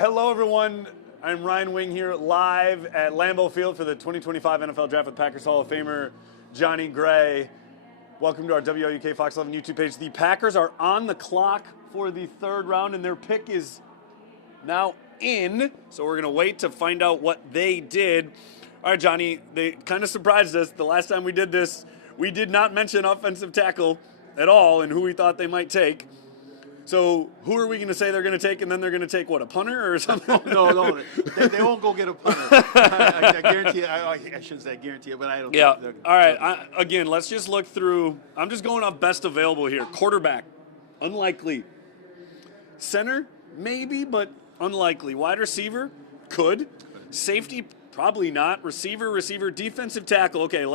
Hello, everyone. I'm Ryan Wing here live at Lambeau Field for the 2025 NFL Draft with Packers Hall of Famer Johnnie Gray. Welcome to our WLUK Fox 11 YouTube page. The Packers are on the clock for the third round, and their pick is now in. So we're going to wait to find out what they did. All right, Johnny, they kind of surprised us. The last time we did this, we did not mention offensive tackle at all and who we thought they might take. So who are we going to say they're going to take, and then they're going to take, what, a punter or something? No. They won't go get a punter. I guarantee you. I shouldn't say I guarantee you, but I don't Yeah. think All right. Again, let's just look through. I'm just going off best available here. Quarterback, unlikely. Center, maybe, but unlikely. Wide receiver, could. Safety, probably not. Receiver. Defensive tackle, okay,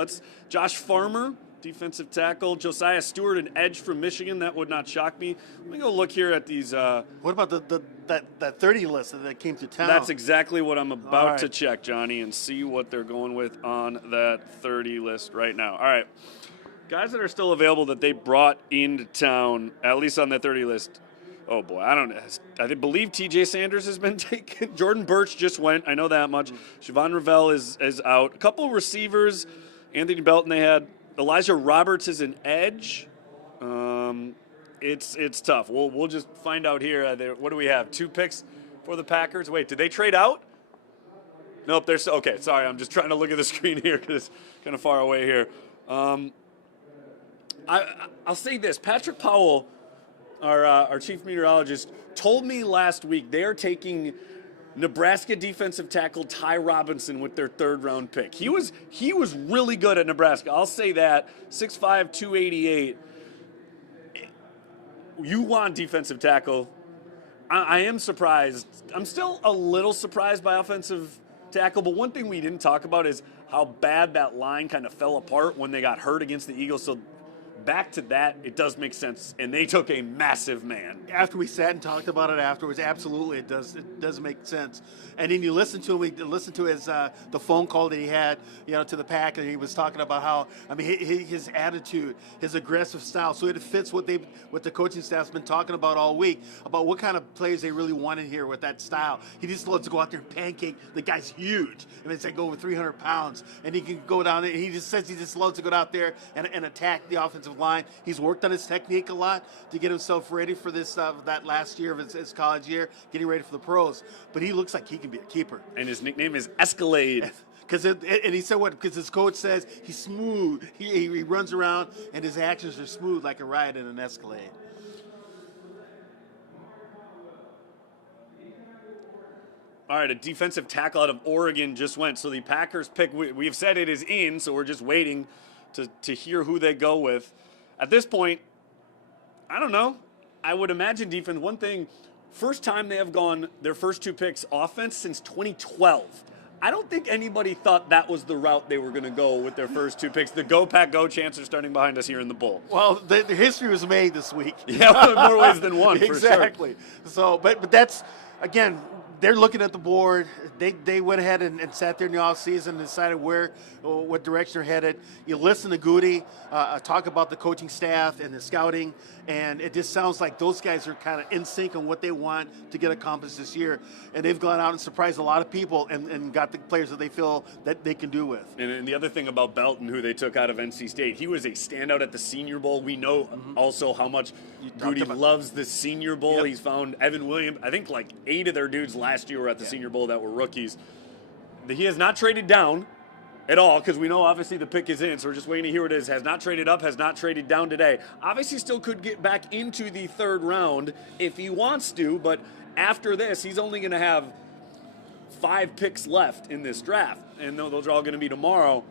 Josh Farmer, defensive tackle. Josiah Stewart, an edge from Michigan. That would not shock me. Let me go look here at these. What about that 30 list that came to town? That's exactly what I'm about to check, Johnny, and see what they're going with on that 30 list right now. All right. Guys that are still available that they brought into town, at least on that 30 list. Oh, boy, I believe TJ Sanders has been taken. Jordan Birch just went. I know that much. Siobhan Ravel is out. A couple receivers. Anthony Belton they had. Elijah Roberts is an edge. It's tough. We'll just find out here. What do we have? 2 picks for the Packers. Wait, did they trade out? Nope. Okay. Sorry, I'm just trying to look at the screen here because it's kind of far away here. I'll say this: Patrick Powell, our chief meteorologist, told me last week they are taking Nebraska defensive tackle Ty Robinson with their third-round pick. He was really good at Nebraska. I'll say that. 6'5", 288. You want defensive tackle. I am surprised. I'm still a little surprised by offensive tackle, but one thing we didn't talk about is how bad that line kind of fell apart when they got hurt against the Eagles. So back to that, it does make sense, and they took a massive man. After we sat and talked about it afterwards, absolutely, it does make sense. And then you listen to his the phone call that he had, to the Pack, and he was talking about how, his attitude, his aggressive style, so it fits what the coaching staff's been talking about all week, about what kind of players they really want in here with that style. He just loves to go out there and pancake. The guy's huge. It's like over 300 pounds, and he can go down there. He just says he just loves to go out there and attack the offensive line. He's worked on his technique a lot to get himself ready for this that last year of his college year, getting ready for the pros. But he looks like he can be a keeper. And his nickname is Escalade. And he said what? Because his coach says he's smooth. He runs around and his actions are smooth like a ride in an Escalade. All right, a defensive tackle out of Oregon just went. So the Packers pick, we've said it is in, so we're just waiting to hear who they go with. At this point, I don't know. I would imagine defense. One thing, first time they have gone their first 2 picks offense since 2012. I don't think anybody thought that was the route they were going to go with their first 2 picks. The Go Pack Go chants are starting behind us here in the bowl. Well, the history was made this week. Yeah, more ways than one, for sure. Exactly. So, but that's, again, they're looking at the board. They went ahead and sat there in the offseason and decided what direction they're headed. You listen to Goody talk about the coaching staff and the scouting, and it just sounds like those guys are kind of in sync on what they want to get accomplished this year. And they've gone out and surprised a lot of people and got the players that they feel that they can do with. And the other thing about Belton, who they took out of NC State, he was a standout at the Senior Bowl. We know also how much Goody loves the Senior Bowl. Yep. He's found Evan Williams. I think like 8 of their dudes last year were at the Senior Bowl that were rookies. He has not traded down at all, because we know obviously the pick is in, so we're just waiting to hear what it is. Has not traded up, has not traded down today. Obviously still could get back into the third round if he wants to, but after this, he's only going to have 5 picks left in this draft, and those are all going to be tomorrow.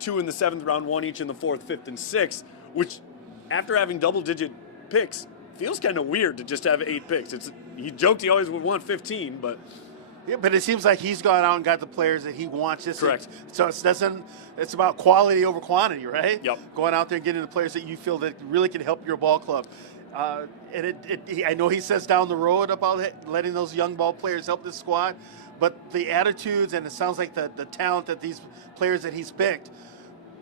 2 in the 7th round, 1 each in the 4th, 5th, and 6th, which after having double-digit picks feels kind of weird to just have 8 picks. He joked he always would want 15, but... Yeah, but it seems like he's gone out and got the players that he wants. Correct. So it's about quality over quantity, right? Yep. Going out there and getting the players that you feel that really can help your ball club. I know he says down the road about letting those young ball players help this squad, but the attitudes and it sounds like the talent that these players that he's picked,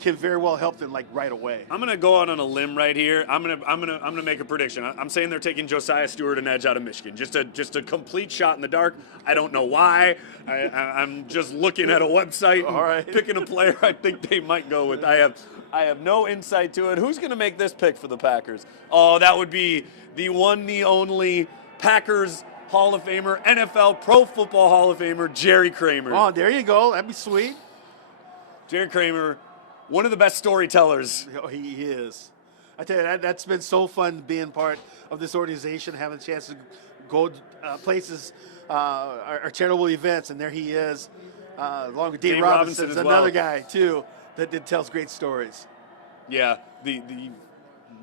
can very well help them like right away. I'm gonna go out on a limb right here. I'm gonna make a prediction. I'm saying they're taking Josiah Stewart and edge out of Michigan. Just a complete shot in the dark. I don't know why. I'm just looking at a website and picking a player I think they might go with. I have no insight to it. Who's gonna make this pick for the Packers? Oh, that would be the one, the only Packers Hall of Famer, NFL Pro Football Hall of Famer, Jerry Kramer. Oh, there you go. That'd be sweet. Jerry Kramer, one of the best storytellers. Oh, he is. I tell you, that's been so fun being part of this organization, having a chance to go places, our charitable events, and there he is, along with Dave Robinson, another guy too that tells great stories. Yeah,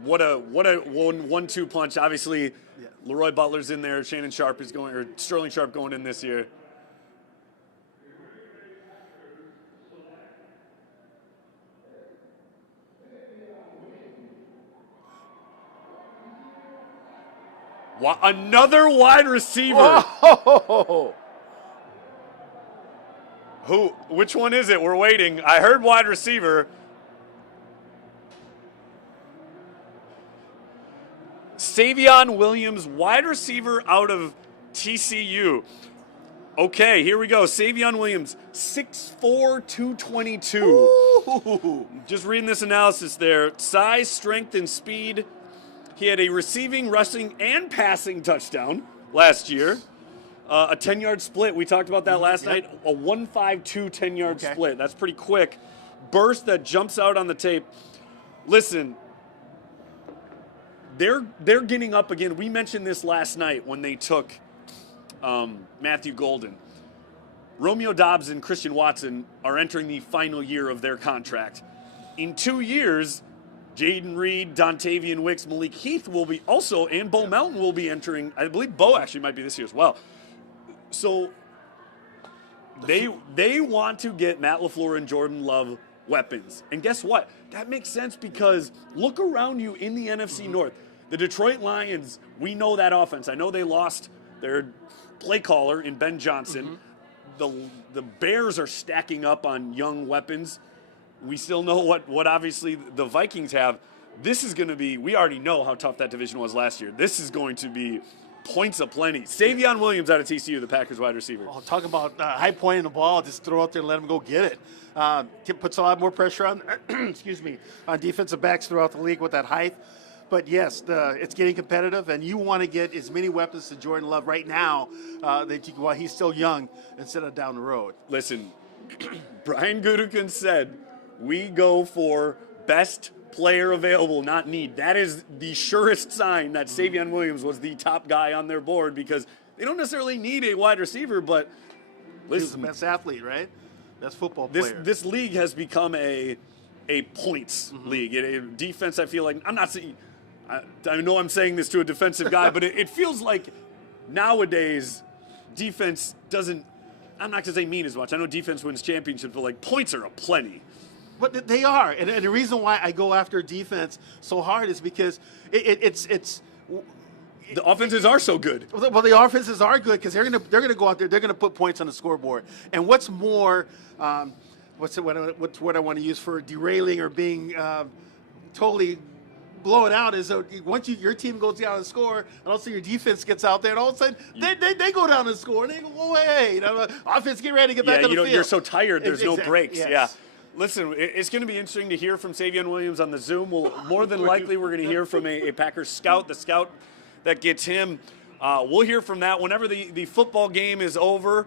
what a 1-2 punch. Obviously, Leroy Butler's in there. Sterling Sharp going in this year. Another wide receiver. Whoa. Which one is it? We're waiting. I heard wide receiver. Savion Williams, wide receiver out of TCU. Okay, here we go. Savion Williams, 6'4", 222. Ooh. Just reading this analysis there. Size, strength, and speed. He had a receiving, rushing, and passing touchdown last year. A 10-yard split. We talked about that last night. A 1-5-2 10-yard split. That's pretty quick. Burst that jumps out on the tape. Listen, they're getting up again. We mentioned this last night when they took Matthew Golden. Romeo Doubs and Christian Watson are entering the final year of their contract. In 2 years, Jaden Reed, Dontavian Wicks, Malik Heath will be also, and Bo Melton will be entering. I believe Bo actually might be this year as well. So they want to get Matt LaFleur and Jordan Love weapons. And guess what? That makes sense because look around you in the NFC North. The Detroit Lions, we know that offense. I know they lost their play caller in Ben Johnson. The Bears are stacking up on young weapons. We still know what obviously the Vikings have. This is going to be, we already know how tough that division was last year. This is going to be points aplenty. Savion Williams out of TCU, the Packers wide receiver. Oh, talk about high pointing the ball. Just throw it out there and let him go get it. Puts a lot more pressure on, on defensive backs throughout the league with that height. But yes, it's getting competitive, and you want to get as many weapons to Jordan Love right now while he's still young instead of down the road. Listen, Brian Gutekunst said, we go for best player available, not need. That is the surest sign that Savion Williams was the top guy on their board because they don't necessarily need a wide receiver, but listen. He's the best athlete, right? Best football player. This league has become a points league. Defense, I feel like, I'm not saying, I know I'm saying this to a defensive guy, but it feels like nowadays defense doesn't, I'm not going to say mean as much. I know defense wins championships, but like points are aplenty. But they are, and the reason why I go after defense so hard is because it's the offenses are so good. Well, the offenses are good because they're gonna go out there, they're gonna put points on the scoreboard. And what's more, what's what I want to use for derailing or being totally blow it out is once your team goes down and score, and also your defense gets out there, and all of a sudden they go down and score, and they go, oh, hey, offense, get ready to get back on the field. You're so tired, there's no breaks. Yes. Yeah. Listen, it's going to be interesting to hear from Savion Williams on the Zoom. More than likely, we're going to hear from a Packers scout, the scout that gets him. We'll hear from that whenever the football game is over.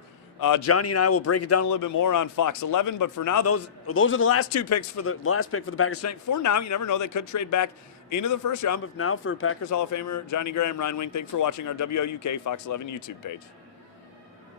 Johnny and I will break it down a little bit more on Fox 11. But for now, those are the last two picks for the last pick for the Packers tonight. For now, you never know, they could trade back into the first round. But now for Packers Hall of Famer Johnnie Gray, I'm Ryan Wing. Thanks for watching our WLUK Fox 11 YouTube page.